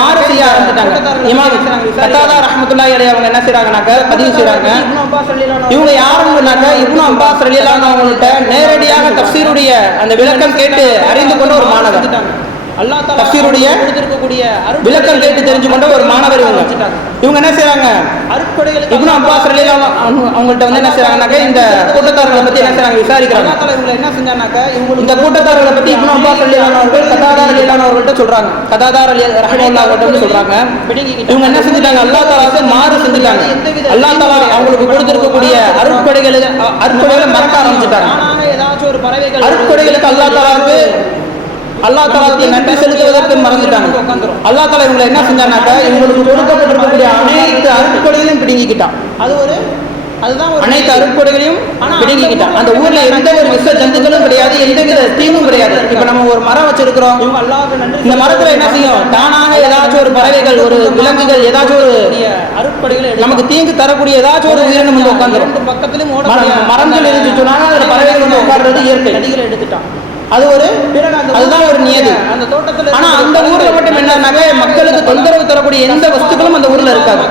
மாறு செய்ய ஆரம்பிச்சிட்டாங்க. இமாம் கத்தாதா ரஹ்மத்துல்லாஹி அலைஹி அவங்க என்ன செய்றாங்கனாக்க பதிவு செய்றாங்க. இப்னு அப்பாஸ் ரலியல்லாஹு இவங்க யாருன்னாக்க இப்னு அப்பாஸ் ரலியல்லாஹு அன்ஹு அவங்கள்ட்ட நேரடியாக தஃப்சீருடைய அந்த விளக்கம் கேட்டு அறிந்து கொண்ட ஒரு மாணவர். அல்லாஹ் தஆலா தஃப்சீருடைய கொடுத்திருக்கக்கூடிய விளக்கம் கேட்டு தெரிஞ்சு கொண்ட ஒரு மாணவர் இவங்க என்ன செய்றாங்க, அருட்கொடைகளுக்கு இப்னு அப்பாஸ் ரலியல்லாஹு அன்ஹு அவங்கள்ட்ட வந்து என்ன செய்றாங்கனாக்க இந்த கூட்டத்தார்களை பத்தி என்ன செய்றாங்க, விசாரிக்கிறாங்க. அல்லாஹ் தஆலா இவங்க என்ன செஞ்சானாக்க இவங்களுக்கு இந்த கூட்டத்தார்களை பத்தி இப்னு அப்பாஸ் ரலியல்லாஹு அன்ஹு அவர்கள் கதாதா ரலியல்லாஹு அன்ஹு அவர்கள்ட்ட சொல்றாங்க. கதாதா ரஹ்மத்துல்லாஹி அவர்கள்ட்ட வந்து சொல்றாங்க, இவங்க என்ன செஞ்சிட்டாங்க, அல்லாஹ் தஆலாவுக்கு மாறு செஞ்சிட்டாங்க. அல்லாஹ் தஆலா அவங்களுக்கு கொடுத்திருக்கக்கூடிய அருட்கொடைகளை மறக்க ஆரம்பிச்சிட்டாங்க. ஏதாச்சும் ஒரு பறவைகள் அருட்கொடைகளுக்கு அல்லாஹ் தஆலாவுக்கு நன்றி செலுத்துவதற்கு மறந்துட்டாங்க. அல்லாஹ் தஆலா இவங்களை என்ன செஞ்சானாக்க இவங்களுக்கு கொடுக்கப்பட்டிருக்கக்கூடிய அனைத்து அருட்கொடைகளையும் பிடுங்கிக்கிட்டான். அதுதான் அனைத்து அருட்கொடைகளையும் பிடுங்கிக்கிட்டான். அந்த ஊர்ல எந்த ஒரு விஷ ஜந்துக்களும் கிடையாது, எந்தவித தீங்கும் கிடையாது. இப்ப நம்ம ஒரு மரம் வச்சிருக்கிறோம், இவங்க அல்லாஹ்வுக்கு நன்றி இந்த மரத்துல என்ன செய்யும், தானாக ஏதாச்சும் ஒரு பறவைகள், ஒரு விலங்குகள், ஏதாச்சும் ஒரு அருட்கொடைகளை நமக்கு தீங்கு தரக்கூடிய ஏதாச்சும் ஒரு உயிரினம் வந்து உட்கார்ந்துரும். பக்கத்திலும் மரங்கள் இருந்துச்சுன்னா அதுல பறவைகள் வந்து உட்கார்றது இயற்கை. அடிகளை எடுத்துட்டான். அது ஒரு அதுதான் ஒரு நியதி. அந்த தோட்டத்துல ஆனா அந்த ஊர்ல மட்டும் என்னன்னாக்க மக்களுக்கு தொந்தரவு தரக்கூடிய எந்த வஸ்துக்களும் அந்த ஊர்ல இருக்காது.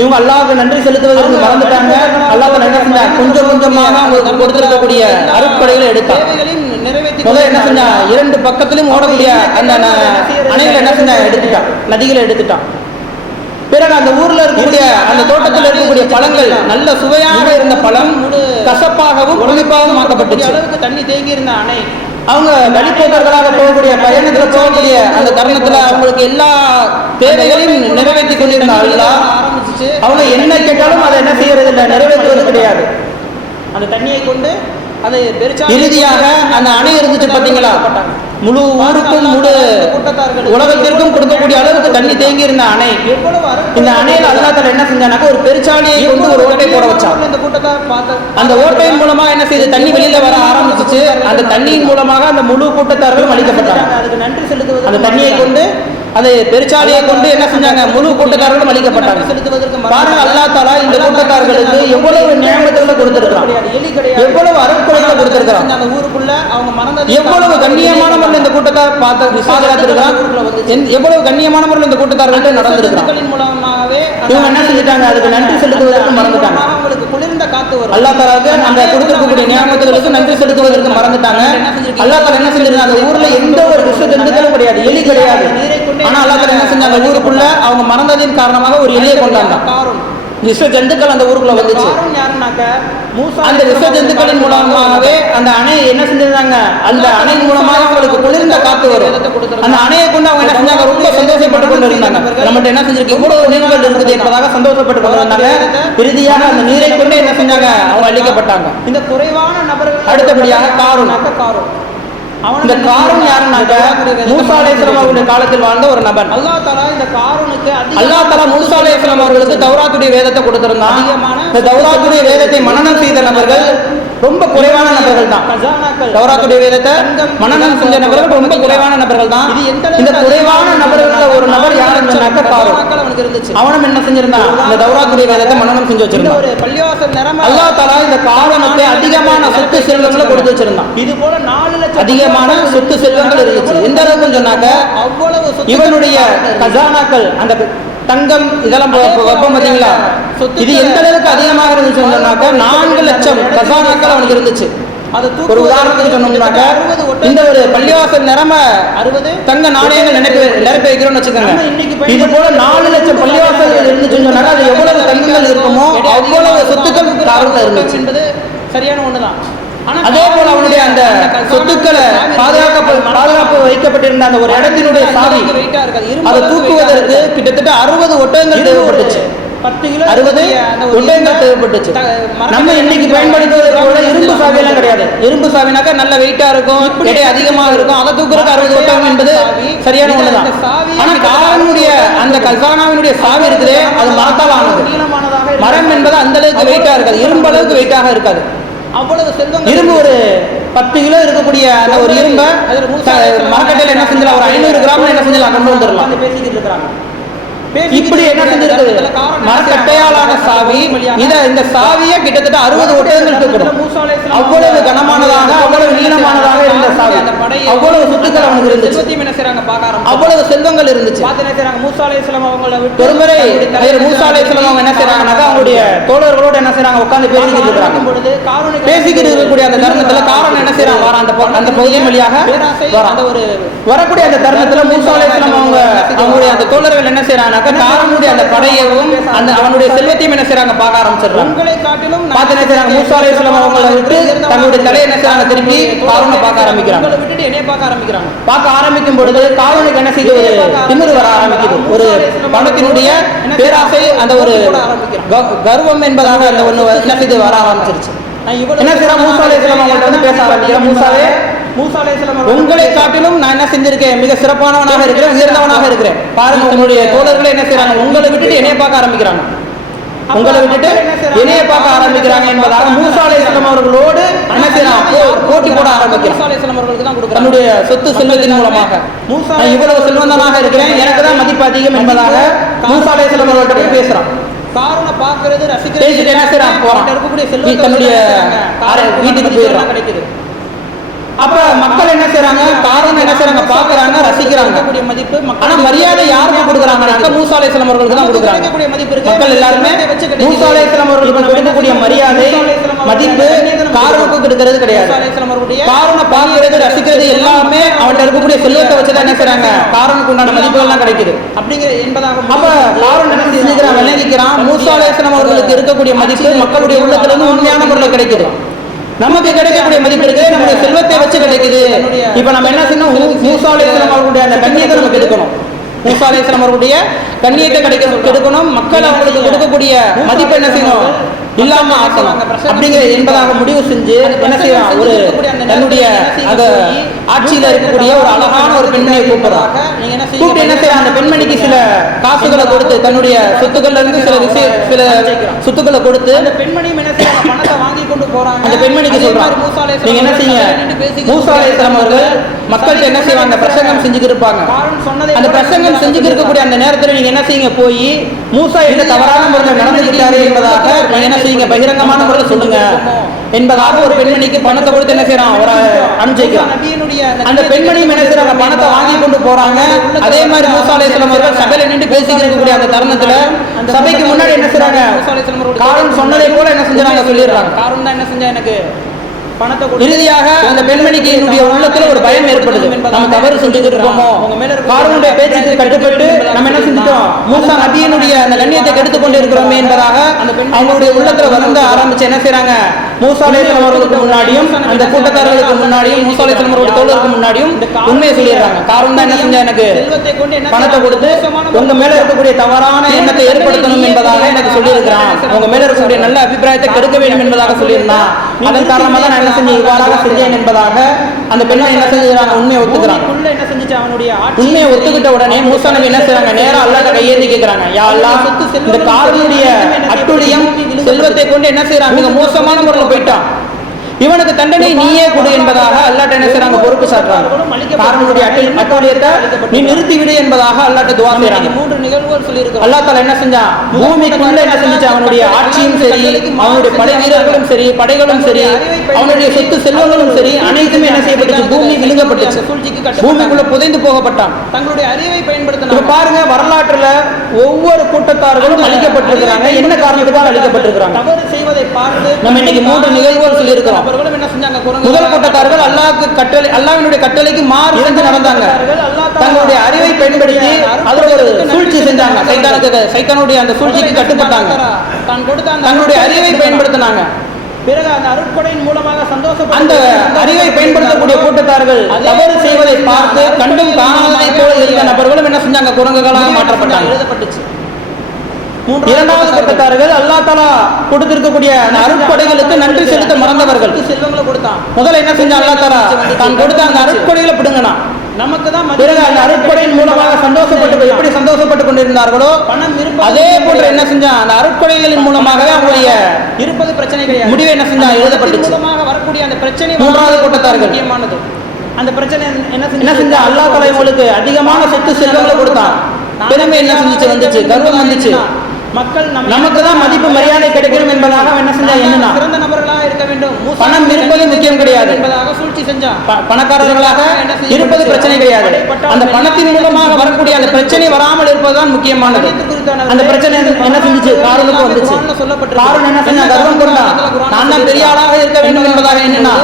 இவங்க அல்லாஹ்வுக்கு நன்றி செலுத்துவதற்கு மறந்துட்டாங்க. அல்லாஹ் என்ன செஞ்சாங்க, கொஞ்சம் கொஞ்சமாக அவங்களுக்கு கொடுத்திருக்கக்கூடிய அருட்கொடைகளை எடுத்தாங்க. முதல்ல என்ன செஞ்சா, இரண்டு பக்கத்திலும் ஓடக்கூடிய அந்த அணைகளை என்ன செஞ்சா எடுத்துட்டான், நதிகளை எடுத்துட்டான். பிறகு அந்த ஊர்ல இருக்கக்கூடிய அந்த தோட்டத்தில் இருக்கக்கூடிய பழங்கள் நல்ல சுவையாக இருந்த பழம் கசப்பாகவும் புளிப்பாகவும் ஆக்கப்பட்டுச்சு. அளவுக்கு தண்ணி தேங்கி இருந்த அணை அவங்க வழிபோக்கர்களாக போகக்கூடிய பயணத்தில் போகக்கூடிய அந்த தருணத்துல அவங்களுக்கு எல்லா தேவைகளையும் நிறைவேற்றி கொண்டிருந்த அல்லாஹ் ஆரம்பிச்சு அவங்க என்ன கேட்டாலும் அதை என்ன செய்யறது இல்லை, நிறைவேற்றுவது கிடையாது. அந்த தண்ணியை கொண்டு அதை இறுதியாக அந்த அணை இருந்துச்சு பாத்தீங்களா, முழு ஊருக்கும் முழு உலகத்திற்கும் கொடுக்கக்கூடிய அளவுக்கு தண்ணி தேங்கி இருந்த அணை. இந்த அணையில அல்லாஹ் தஆலா என்ன செஞ்சானாக்க ஒரு பெருச்சாலியை கொண்டு ஒரு ஓட்டை போட வச்சான். அந்த ஓட்டையின் மூலமா என்ன செய்து தண்ணி வெளியில வர ஆரம்பிச்சிச்சு. அந்த தண்ணியின் மூலமாக அந்த முழு கூட்டத்தார்களும் அழிக்கப்பட்டாங்க. அதுக்கு நன்றி செலுத்துவது அந்த தண்ணியை கொண்டு அந்த பெருச்சாலியை கொண்டு என்ன செஞ்சாங்க, முழு கூட்டத்தார்களும் அழிக்கப்பட்டாங்க. பாருங்க, அல்லாஹ் தஆலா இந்த கூட்டத்தார்களுக்கு எவ்வளவு நியமத்துகளை கொடுத்திருக்கான், எவ்வளவு அருட்கொடைகளை கொடுத்திருக்கான், அந்த ஊருக்குள்ள அவங்க மறந்தது எவ்வளவு கண்ணியமான முறையில் இந்த கூட்டத்தார் பாதுகாத்திருக்கிறான், எவ்வளவு கண்ணியமான முறையில் இந்த கூட்டத்தார்கள் நடந்திருக்கிறான். மூலமாகவே இவங்க என்ன செஞ்சுட்டாங்க, அதுக்கு நன்றி செலுத்துவதற்கு மறந்துட்டாங்க. அவங்களுக்கு குளிர்ந்த காத்து வரும். அல்லாஹ் தஆலாக்கு அந்த கொடுத்திருக்கக்கூடிய நியமத்துகளுக்கு நன்றி செலுத்துவதற்கு மறந்துட்டாங்க. அல்லாஹ் தஆலா என்ன செஞ்சிருந்தாங்க, அந்த ஊர்ல எந்த ஒரு விஷ ஜந்துக்களும் கிடையாது, எலி கிடையாது. ஆனா அல்லாஹ் தஆலா என்ன செஞ்சாங்க, அந்த ஊருக்குள்ள அவங்க மறந்ததின் காரணமாக ஒரு எலியை கொண்டாங்க. விஷ ஜந்துக்கள் அந்த ஊருக்குள்ள வந்துச்சு. அந்த விஷ ஜந்துக்களின் மூலமாகவே அந்த அணை என்ன செஞ்சிருந்தாங்க, அந்த அணை மூலமாக அவங்களுக்கு குளிர்ந்த காத்து வரும். அந்த அணையை கொண்டு அவங்க என்ன செஞ்சாங்க, ரொம்ப சந்தோஷப்பட்டு கொண்டு இருந்தாங்க. நம்மகிட்ட என்ன செஞ்சிருக்கு, இவ்வளவு நீர்கள் இருக்குது என்பதாக சந்தோஷப்பட்டு கொண்டு இருந்தாங்க. இறுதியாக அந்த நீரை கொண்டு என்ன செஞ்சாங்க, அவங்க அழிக்கப்பட்டாங்க. இந்த குறைவான நபர்கள் அடுத்தபடியாக காரூன். இந்த காரூன் யாருன்னாக்க மூசா அலைஹிஸ்ஸலாம் அவருடைய காலத்தில் வாழ்ந்த ஒரு நபர். அல்லாஹ் தஆலா இந்த காரூனுக்கு அல்லாஹ் தஆலா மூசா அலைஹிஸ்ஸலாம் அவர்களுக்கு தௌராத்துடைய வேதத்தை கொடுத்திருந்தான். இந்த தௌராத்துடைய வேதத்தை மனனம் செய்த நபர்கள் ரொம்ப குறைவான நபர்கள் தான். தௌராத்துடைய வேதத்தை மனனம் செஞ்ச நபர்கள் ரொம்ப குறைவான நபர்கள் தான். இந்த குறைவான நபர்கள் ஒரு நபர் யாருன்னு சொன்னாக்க காரூன். அவனும் என்ன செஞ்சிருந்தான், இந்த தௌராத்துடைய வேதத்தை மனனம் செஞ்சு வச்சிருந்தான். ஒரு பள்ளிவாசல் நிரம்ப அல்லாஹ் தஆலா இந்த காரூனுக்கு அதிகமான சொத்து செல்வங்களை கொடுத்து வச்சிருந்தான். இது போல 4 லட்சம் அதிகமான சொத்து செல்வங்கள் இருந்துச்சு. எந்த அளவுக்கு சொன்னாக்க அவ்வளவு இவனுடைய கஜானாக்கள், அந்த தங்கம் இதெல்லாம் வைப்போம் பார்த்தீங்களா, இது எந்த அளவுக்கு அதிகமாக இருந்துச்சு சொன்னாக்க 4 லட்சம் கஜானாக்கள் அவனுக்கு இருந்துச்சு. ஒரு உதாரணத்துக்கு சொன்னோம்னாக்க இந்த ஒரு பள்ளிவாசல் நிரம்ப 60 தங்க நாணயங்கள் நிரப்பி வைக்கிறோம்னு வச்சுக்கோங்க. இது போல 4 லட்சம் பள்ளிவாசல்கள் இருந்துச்சுன்னு சொன்னாக்க அது எவ்வளவு தங்கங்கள் இருக்குமோ அவ்வளவு சொத்துக்கள் காரணம் இருந்துச்சு என்பது சரியான ஒண்ணுதான். அதே போல அவனுடைய அந்த சொத்துக்களை பாதுகாப்பு வைக்கப்பட்டிருந்த அந்த ஒரு இடத்தினுடைய சாவி அதை தூக்குவதற்கு கிட்டத்தட்ட 60 ஒட்டகங்கள் தேவைப்பட்டுச்சு. 60 ஒட்டகங்கள் தேவைப்பட்டுச்சு. நம்ம இன்னைக்கு பயன்படுத்துவதற்கு கூட இரும்பு சாவியெல்லாம் கிடையாது. இரும்பு சாவினாக்கா நல்ல வெயிட்டா இருக்கும், எடை அதிகமாக இருக்கும். அதை தூக்குறதுக்கு 60 ஒட்டகம் என்பது சரியான ஒண்ணுதான். ஆனா காரனுடைய அந்த கல்சானாவினுடைய சாவி இருக்குதே, அது மரத்தால் ஆனது. மரம் என்பது அந்த அளவுக்கு வெயிட்டா இருக்காது, இரும்பு அளவுக்கு வெயிட்டாக இருக்காது. அவ்வளவு செல்வம் இரும்பு ஒரு 10 கிலோ இருக்கக்கூடிய அந்த ஒரு இரும்பை மார்க்கெட்டில் என்ன செஞ்சலாம், ஒரு 500 கிராம் என்ன செஞ்சலாம் கொண்டு வந்துடலாம். பேசிக்கிட்டு இருக்கிறாங்க. இப்படி என்ன செஞ்சிருக்கு, மரக்கட்டையாலான சாவி. இந்த சாவியை கிட்டத்தட்ட 60 ஒட்டகங்கள் தூக்கணும். அவ்வளவு கனமானதாக, அவ்வளவு நீளமானதாக இருந்த சாவி. அவ்வளவு சொத்துக்கள் அவனுக்கு இருந்துச்சு, அவ்வளவு செல்வங்கள் இருந்துச்சு. மூசா அலைஹிஸ்ஸலாம் அவங்கள விட்டு ஒருமுறை மூசா அலைஹிஸ்ஸலாம் அவங்க என்ன செய்றாங்கன்னாக்கா அவங்களுடைய தோழர்களோட என்ன செய்றாங்க, உட்கார்ந்து பேசிக்கிட்டு இருக்காங்க. பேசிக்கிட்டு இருக்கக்கூடிய அந்த தருணத்துல காரன் என்ன செய்றான், வர அந்த பகுதியின் வழியாக வரக்கூடிய அந்த தருணத்துல மூசா அலைஹிஸ்ஸலாம் அவங்களுடைய அந்த தோழர்கள் என்ன செய்றாங்க, காரனுடைய அந்த படையவும் அந்த அவனுடைய செல்வத்தையும் என்ன செய்றாங்க, பார்க்க ஆரம்பிச்சிடுறாங்க. உங்களை காட்டிலும் பார்த்து என்ன செய்றாங்க, மூசா அலைஹிஸ்ஸலாம் அவங்களை விட்டு தங்களுடைய தலையை என்ன செய்றாங்க, திருப்பி காரனை பார்க்க ஆரம்பிக்கிறாங்க. உங்களை விட்டுட்டு என்னைய பார்க்க ஆரம்பிக்கிறாங்க. பார்க்க ஆரம்பிக்கும் பொழுது காரனுக்கு என்ன செய்யுது, ஒரு திமிரு வர ஆரம்பிக்குது. ஒரு பணத்தினுடைய பேராசை, அந்த ஒரு கர்வம் என்பதாக அந்த ஒண்ணு என்ன செய்து வர ஆரம்பிச்சிருச்சு. என்ன செய்யறான், மூசா அலைஹிஸ்ஸலாம் அவங்கள்ட்ட வந்து பேச ஆரம்பிக்கிறான். மூசா அலைஹிஸ்ஸலாம் உங்களை காட்டிலும் நான் என்ன செஞ்சிருக்கேன், மிக சிறப்பானவனாக இருக்கிறேன், உயர்ந்தவனாக இருக்கிறேன். பாருங்க, உங்களுடைய தோழர்களே என்ன செய்யறாங்க, உங்களை விட்டுட்டு என்னைய பார்க்க ஆரம்பிக்கிறாங்க. உங்களை விட்டுட்டு என்னைய பார்க்க ஆரம்பிக்கிறாங்க என்பதாக மூசா அலைஹிஸ்ஸலாம் அவர்களோடு என்ன செய்யறான், போட்டி போட ஆரம்பிக்கிறான். தன்னுடைய சொத்து செல்வத்தின் மூலமாக நான் இவ்வளவு செல்வந்தனாக இருக்கிறேன், எனக்கு தான் மதிப்பு அதிகம் என்பதாக மூசா அலைஹிஸ்ஸலாம் அவர்கள்ட்ட போய் பேசுறான். காரனை பார்க்கிறது ரசிக்கிறது என்ன செய்யறான், போறான், தன்னுடைய வீட்டுக்கு போயிடுறான். கிடைக்குது. அப்ப மக்கள் என்ன செய்றாங்க, காரன் என்ன செய்றாங்க, பாக்குறாங்க, ரசிக்கிறாங்க. மதிப்பு ஆனா மரியாதை யாருக்கு கொடுக்குறாங்கன்னாக்க மூசா அலைஹிஸ்ஸலாம் அவர்களுக்கு தான் கொடுக்குறாங்க. மக்கள் எல்லாருமே மூசா அலைஹிஸ்ஸலாம் அவர்களுக்கு கொடுக்கக்கூடிய மரியாதை மதிப்பு காரனுக்கு கொடுக்கிறது கிடையாது. காரனை பார்க்கிறது ரசிக்கிறது எல்லாமே அவன்கிட்ட இருக்கக்கூடிய செல்வத்தை வச்சுதான் என்ன செய்றாங்க, காரனுக்கு உண்டான மதிப்புகள்லாம் கிடைக்குது அப்படிங்கிற என்பதாக. அப்ப காரன் என்ன செஞ்சுக்கிறான், விளங்கிக்கிறான். மூசா அலைஹிஸ்ஸலாம் அவர்களுக்கு இருக்கக்கூடிய மதிப்பு மக்களுடைய உள்ளத்துல இருந்து உண்மையான முறையில் கிடைக்குது. நமக்கு கிடைக்கக்கூடிய மதிப்பு இருக்கு, நம்முடைய செல்வத்தை வச்சு கிடைக்குது. இப்ப நம்ம என்ன செய்யணும், மூசா அலைஹிஸ்ஸலாம் அவர்களுடைய அந்த கண்ணியத்தை நமக்கு எடுக்கணும். மூசா அலைஹிஸ்ஸலாம் அவர்களுடைய கண்ணியத்தை கெடுக்கணும், மக்கள் அவங்களுக்கு கொடுக்கக்கூடிய மதிப்பு என்ன செய்யணும் இல்லாம ஆக்கணும் அப்படிங்கிற என்பதாக முடிவு செஞ்சு என்ன செய்யலாம், ஒரு தன்னுடைய அந்த ஆட்சியில இருக்கக்கூடிய ஒரு அழகான ஒரு பெண்மணியை கூப்பிடுறாங்க. கூப்பிட்டு என்ன செய்யலாம், அந்த பெண்மணிக்கு சில காசுகளை கொடுத்து தன்னுடைய சொத்துக்கள்ல இருந்து சில சொத்துக்களை கொடுத்து அந்த பெண்மணியும் என்ன செய்யறாங்க, பணத்தை வாங்கி கொண்டு போறாங்க. அந்த பெண்மணிக்கு சொல்றாங்க, நீங்க என்ன செய்யுங்க, மூசா அலைஹிஸ்ஸலாம் அவர்கள் மக்கள்கிட்ட என்ன செய்வாங்க, பிரசங்கம் செஞ்சுக்கிட்டு இருப்பாங்க. அந்த பிரசங்கம் செஞ்சுக்கிட்டு இருக்கக்கூடிய அந்த நேரத்தில் நீங்க என்ன செய்யுங்க, போய் மூசா எந்த தவறான முறையில் நடந்துக்கிட்டாரு என்பதாக நீங்க என்ன செய்யுங்க, பகிரங்கமான முறையில் சொல்லுங்க என்பதாக ஒரு பெண்மணிக்கு பணத்தை கொடுத்து என்ன செய்யறான், அவரை அனுப்பிச்சிக்கிறான். அந்த பெண்மணியும் என்ன செய்யறாங்க, பணத்தை வாங்கி கொண்டு போறாங்க. அதே மாதிரி மூசா அலைஹிஸ்ஸலாம் அவர்கள் சபையில நின்று பேசிக்கிட்டு இருக்கக்கூடிய அந்த தருணத்துல சபைக்கு முன்னாடி என்ன செய்யறாங்க, காரூன் சொன்னதை போல என்ன செஞ்சாங்க சொல்லிடுறாங்க. காரூன் தான் என்ன செஞ்சா, எனக்கு பணத்தை இறுதியாக அந்த பெண்மணிக்கு என்னுடைய உள்ளத்துல ஒரு பயம் ஏற்படுது, நம்ம தவறு செஞ்சுக்கிட்டு இருக்கோமோ, காரூனுடைய பேச்சுக்கு கட்டுப்பட்டு நம்ம என்ன செஞ்சுட்டோம், மூசா நபியினுடைய அந்த கண்ணியத்தை கெடுத்துக் கொண்டு இருக்கிறோமே என்பதாக அவங்களுடைய உள்ளத்துல வந்து ஆரம்பிச்சு என்ன செய்யறாங்க, மூசா அலைஹிஸ்ஸலாம் அவர்களுக்கு முன்னாடியும் அந்த கூட்டத்தார்களுக்கு முன்னாடியும் மூசா அலைஹிஸ்ஸலாம் அவருடைய தோழருக்கு முன்னாடியும் உண்மையை சொல்லிடுறாங்க. காரூன் தான் என்ன செஞ்சா, எனக்கு பணத்தை கொடுத்து உங்க மேல இருக்கக்கூடிய தவறான எண்ணத்தை ஏற்படுத்தணும் என்பதாக எனக்கு சொல்லியிருக்கிறான், உங்க மேல இருக்கக்கூடிய நல்ல அபிப்பிராயத்தை கெடுக்க வேண்டும் என்பதாக சொல்லியிருந்தான். அதன் காரணமாக தான் என்ன செஞ்சு இவ்வாறாக செஞ்சேன் என்பதாக அந்த பெண்ணை என்ன செஞ்சுறாங்க, உண்மையை ஒத்துக்கிறாங்க. என்ன செஞ்சுச்சு, அவனுடைய உண்மையை ஒத்துக்கிட்ட உடனே மூசா நபி என்ன செய்றாங்க, நேரா அல்லாஹ்ட்ட கையேந்தி கேட்கிறாங்க, யா அல்லாஹ், இந்த காரூனுடைய அட்டுழியம் செல்வத்தை கொண்டு என்ன செய்யறாங்க, மிக மோசமான முறையில் போயிட்டான், இவனுக்கு தண்டனை நீயே கொடு என்பதாக அல்லாஹ்ட்ட என்ன செய்றாங்க, பொறுப்பு சாட்டுறாங்க. காரூனுடைய அட்டுழியத்தை நீ நிறுத்தி விடு என்பதாக அல்லாஹ்ட்ட துஆ செய்றாங்க. 3 நிகழ்வுகள் சொல்லியிருக்கோம். அல்லாஹ் தஆலா என்ன செஞ்சான், பூமிக்குள்ள என்ன செஞ்சுச்சு, அவனுடைய ஆட்சியும் சரி, அவனுடைய படை வீரர்களும் சரி, படைகளும் சரி, அவனுடைய சொத்து செல்வங்களும் சரி, அனைத்துமே என்ன செய்யப்பட்டுச்சு, பூமி விழுங்கப்பட்டுச்சு, பூமிக்குள்ள புதைந்து போகப்பட்டான். தங்களுடைய அறிவை பயன்படுத்தினாங்க. பாருங்க, வரலாற்றுல ஒவ்வொரு கூட்டத்தார்களும் அழிக்கப்பட்டிருக்கிறாங்க. என்ன காரணத்துக்காக அழிக்கப்பட்டிருக்கிறாங்க, தவறு செய்வதை பார்த்து நம்ம இன்னைக்கு 3 நிகழ்வுகள் சொல்லியிருக்கிறோம். அவர்களும் என்ன செஞ்சாங்க, முதல் கூட்டத்தார்கள் அல்லாஹ்வினுடைய கட்டளைக்கு மாறு செஞ்சு நடந்தாங்க. தங்களுடைய அறிவை பயன்படுத்தி அதுல ஒரு சூழ்ச்சி செஞ்சாங்க, சைத்தானுடைய அந்த சூழ்ச்சிக்கு கட்டுப்பட்டாங்க, தங்களுடைய அறிவை பயன்படுத்தினாங்க. பிறகு அந்த அருட்கொடையின் மூலமாக அந்த அறிவை பயன்படுத்தக்கூடிய கூட்டத்தார்கள் தவறு செய்வதை பார்த்து கண்டும் காணாததை போல இருந்த நபர்களும் என்ன செஞ்சாங்க, குரங்குகளாக மாற்றப்பட்டாங்க. எழுதப்பட்டுச்சு. இரண்டாவது கூட்டத்தார்கள் அல்லாஹ் தஆலா கொடுத்திருக்கக்கூடிய அந்த அருட்கொடைகளுக்கு நன்றி செலுத்த மறந்தவர்கள். செல்வங்களை கொடுத்தான். முதல்ல என்ன செஞ்சா, அல்லாஹ் தஆலா தான் கொடுத்த அந்த அருட்கொடைகளை பிடுங்கினா. நமக்கு தான் பிறகு அந்த அருட்கொடையின் மூலமாக சந்தோஷப்பட்டு எப்படி சந்தோஷப்பட்டு கொண்டிருந்தார்களோ அதே போன்று என்ன செஞ்சா, அந்த அருட்கொடைகளின் மூலமாகவே அவங்களுடைய இருப்பது பிரச்சனை கிடையாது, முடிவு என்ன செஞ்சா எழுதப்பட்டுச்சு. மூலமாக வரக்கூடிய அந்த பிரச்சனை மூன்றாவது கூட்டத்தார்கள் முக்கியமானது. அந்த பிரச்சனை என்ன செஞ்சா, அல்லாஹ் தஆலா இவங்களுக்கு அதிகமான சொத்து செல்வங்களை கொடுத்தான். பெருமை என்ன செஞ்சுச்சு, வந்துச்சு, கர்வம் வந்துச்சு. மக்கள் நமக்கு தான் மதிப்பு மரியாதை கிடைக்கணும் என்பதாக என்ன செஞ்சா, என்னன்னா சிறந்த நபர்களாக இருக்க வேண்டும், பணம் இருப்பது முக்கியம் கிடையாது என்பதாக சூழ்ச்சி செஞ்சா. பணக்காரர்களாக இருப்பது பிரச்சனை கிடையாது, அந்த பணத்தின் மூலமாக வரக்கூடிய அந்த பிரச்சனை வராமல் இருப்பதுதான் முக்கியமானது. அந்த பிரச்சனை என்ன செஞ்சுச்சு, காரூனுக்கு வந்துச்சு. காரூன் என்ன செஞ்சா, கர்வம் கொண்டா, நான் தான் பெரிய ஆளாக இருக்க வேண்டும் என்பதாக என்னன்னா,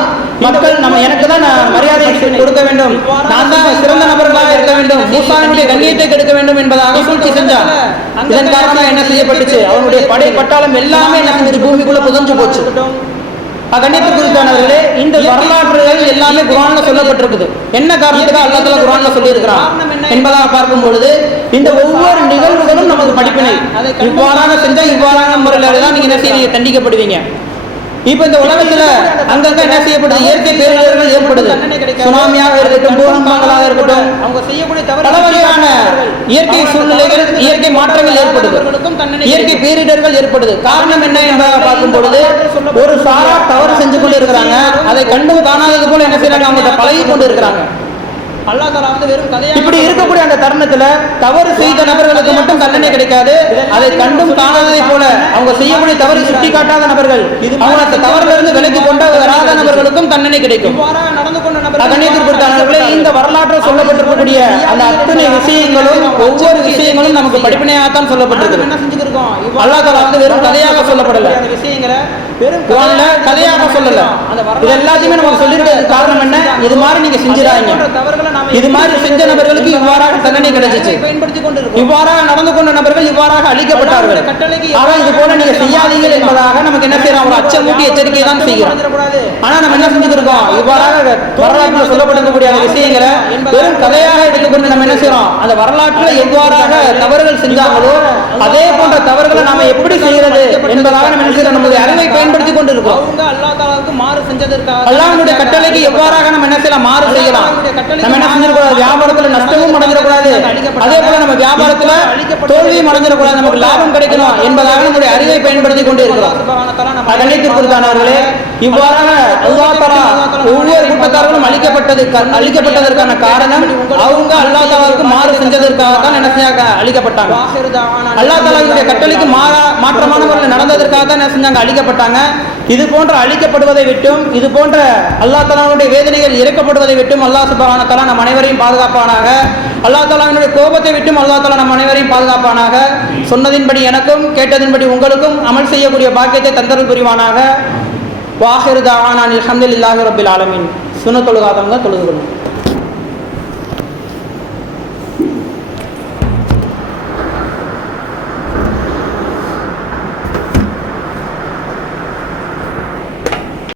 மக்கள் நம்ம எனக்கு தான் மரியாதை கொடுக்க வேண்டும், நான் தான் சிறந்த நபர்களாக இருக்க வேண்டும், மூசாவினுடைய கண்ணியத்தை கெடுக்க வேண்டும் என்பதாக சூழ்ச்சி செஞ்சான். இதன் காரணமாக என்ன செய்யப்பட்டுச்சு, அவனுடைய படை பட்டாளம் எல்லாமே என்ன செஞ்சு பூமிக்குள்ள புதஞ்சு போச்சு. கண்ணியத்துக்குரித்தானவர்களே, இந்த வரலாற்றுகள் எல்லாமே குர்ஆன்ல சொல்லப்பட்டிருக்குது. என்ன காரணத்துக்காக அல்லாஹ் தஆலா குர்ஆன்ல சொல்லியிருக்கிறான் என்பதாக பார்க்கும் பொழுது இந்த ஒவ்வொரு நிகழ்வுகளும் நமக்கு படிப்பினை. இவ்வாறாக செஞ்சா இவ்வாறான முறையில தான் நீங்க என்ன செய்வீங்க, தண்டிக்கப்படுவீங்க. இப்ப இந்த உலகத்துல அங்கங்க என்ன செய்யப்படுது, இயற்கை பேரிடர்கள் ஏற்படுது, சுனாமியாக இருக்கட்டும், பூகம்பங்களாக இருக்கட்டும், அவங்க செய்யக்கூடிய பல வகையான இயற்கை சூழ்நிலைகள், இயற்கை மாற்றங்கள் ஏற்படுது, இயற்கை பேரிடர்கள் ஏற்படுது. காரணம் என்ன என்பதை பார்க்கும் பொழுது ஒரு சாரார் தவறு செஞ்சு கொண்டு இருக்கிறாங்க, அதை கண்டும் காணாதது போல என்ன செய்யறாங்க, அவங்கள்ட்ட பழகி கொண்டு இருக்கிறாங்க. அல்லாஹ் தஆலா வந்து வெறும் கதையா இப்படி இருக்கக்கூடிய அந்த தருணத்துல தவறு செய்த நபர்களுக்கு மட்டும் தண்டனை கிடைக்காது, அதை கண்டும் காணாததை போல அவங்க செய்யக்கூடிய தவறை சுட்டி காட்டாத நபர்கள், அவங்க அந்த தவறுல இருந்து விலகி கொண்டு வராத நபர்களுக்கும் தண்டனை கிடைக்கும். நடந்து கொண்ட நபர்களே, இந்த வரலாற்றில் சொல்லப்பட்டிருக்கக்கூடிய அந்த அத்தனை விஷயங்களும் ஒவ்வொரு விஷயங்களும் நமக்கு படிப்பினையாகத்தான் சொல்லப்பட்டிருக்கு. என்ன செஞ்சுக்கிருக்கோம், அல்லாஹ் தஆலா வந்து வெறும் கதையாக சொல்லப்படல, அந்த விஷயங்களை வெறும் கதையாக சொல்லல. இது எல்லாத்தையுமே நமக்கு சொல்லிருக்கிறது காரணம் என்ன, இது மாதிரி நீங்க செஞ்சிடாதீங்க, இது மாதிரி செஞ்ச நபர்களுக்கு இவ்வாறாக தண்டனை கிடைச்சிச்சு, இவ்வாறாக நடந்து கொண்ட நபர்கள் இவ்வாறாக அழிக்கப்பட்டார்கள், ஆனா இது போல நீங்க செய்யாதீர்கள் என்பதாக நமக்கு என்ன செய்யறோம், ஒரு அச்சமூட்டி எச்சரிக்கை தான் செய்கிறோம். ஆனா நம்ம என்ன செஞ்சுக்கிருக்கோம், இவ்வாறாக வரலாற்றில் சொல்லப்படக்கூடிய அந்த விஷயங்களை வெறும் கதையாக எடுத்துக்கொண்டு நம்ம என்ன செய்யறோம், அந்த வரலாற்றில் எவ்வாறாக தவறுகள் செஞ்சாங்களோ அதே போன்ற தவறுகளை நாம எப்படி செய்யறது என்பதாக நம்ம என்ன செய்யறோம், நம்முடைய அறிவை பயன்படுத்தி கொண்டு இருக்கிறோம். அவங்க அல்லாஹ் தஆலாவுக்கு மாறு செஞ்சதற்காக அல்லாஹ்வுடைய கட்டளைக்கு எவ்வாறாக நம்ம என்ன செய்யலாம், மாறு செய்யலாம். நம்ம என்ன செஞ்சிடக்கூடாது, வியாபாரத்துல நஷ்டமும் அடைஞ்சிடக்கூடாது, அதே போல நம்ம வியாபாரத்துல தோல்வியும் அடைஞ்சிடக்கூடாது, நமக்கு லாபம் கிடைக்கணும் என்பதாக நம்முடைய அறிவை பயன்படுத்தி கொண்டு இருக்கிறோம். கண்ணியத்திற்குரியவர்களே, இவ்வாறாக அல்லாஹ் தஆலா ஒவ்வொரு கூட்டத்தார்களும் அழிக்கப்பட்டதற்கான காரணம் அவங்க அல்லாஹ் தஆலாவுக்கு மாறு செஞ்சதற்காக தான் என்ன செஞ்சாங்க, அழிக்கப்பட்டாங்க. அல்லாஹ் தஆலாவுடைய கட்டளைக்கு மாற்றமானவர்கள் நடந்ததற்காக தான் என்ன செஞ்சாங்க, அழிக்கப்பட்டாங்க. இது போன்ற அழிக்கப்படுவதை விட்டும், இது போன்ற அல்லாஹ் தஆலாவுடைய வேதனைகள் இறக்கப்படுவதை விட்டும் அல்லாஹ் சுப்ஹானஹு வ தஆலா நம் அனைவரையும் பாதுகாப்பானாக. அல்லாஹ் தஆலாவினுடைய கோபத்தை விட்டும் அல்லாஹ் தஆலா நம் அனைவரையும் பாதுகாப்பானாக. சொன்னதின்படி எனக்கும் கேட்டதின்படி உங்களுக்கும் அமல் செய்யக்கூடிய பாக்கியத்தை தந்தருள் புரிவானாக. வாஹிரு தஅவானா அல்ஹம்துலில்லாஹி ரப்பில் ஆலமீன். சுன்னத் தொழுகாதவங்க தொழுது கொள்ளும்.